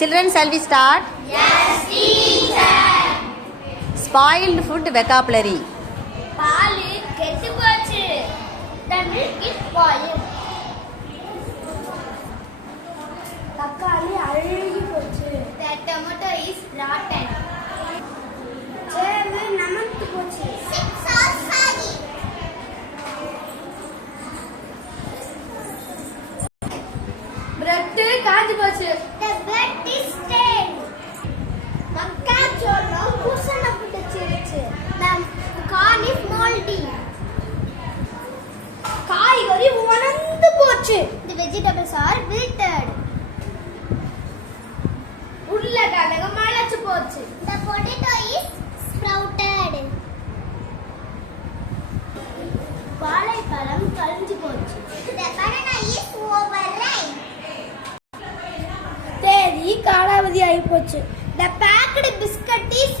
Children, shall we start? Yes, teacher. Spoiled food vocabulary. பால் கெட்டு போச்சு. The milk is spoiled. தக்காளி அழுகி போச்சு. The tomato is rotten. சேவு நமந்து போச்சு. Six are saggy. Bread காஞ்சு போச்சு. The bread is stained. மக்காச்சோளம் பூசண பிடிச்சிருச்சு. The corn is moldy. காய்கறி உலர்ந்து போச்சு. The vegetables are wilted. உருளைக்கிழங்கு மலச்சு போச்சு. The potato is sprouted. வாழைப்பழம் கழிஞ்சு போச்சு. The banana is overripe. தேதி காலாவதி ஆகி போச்சு. The packed biscuit is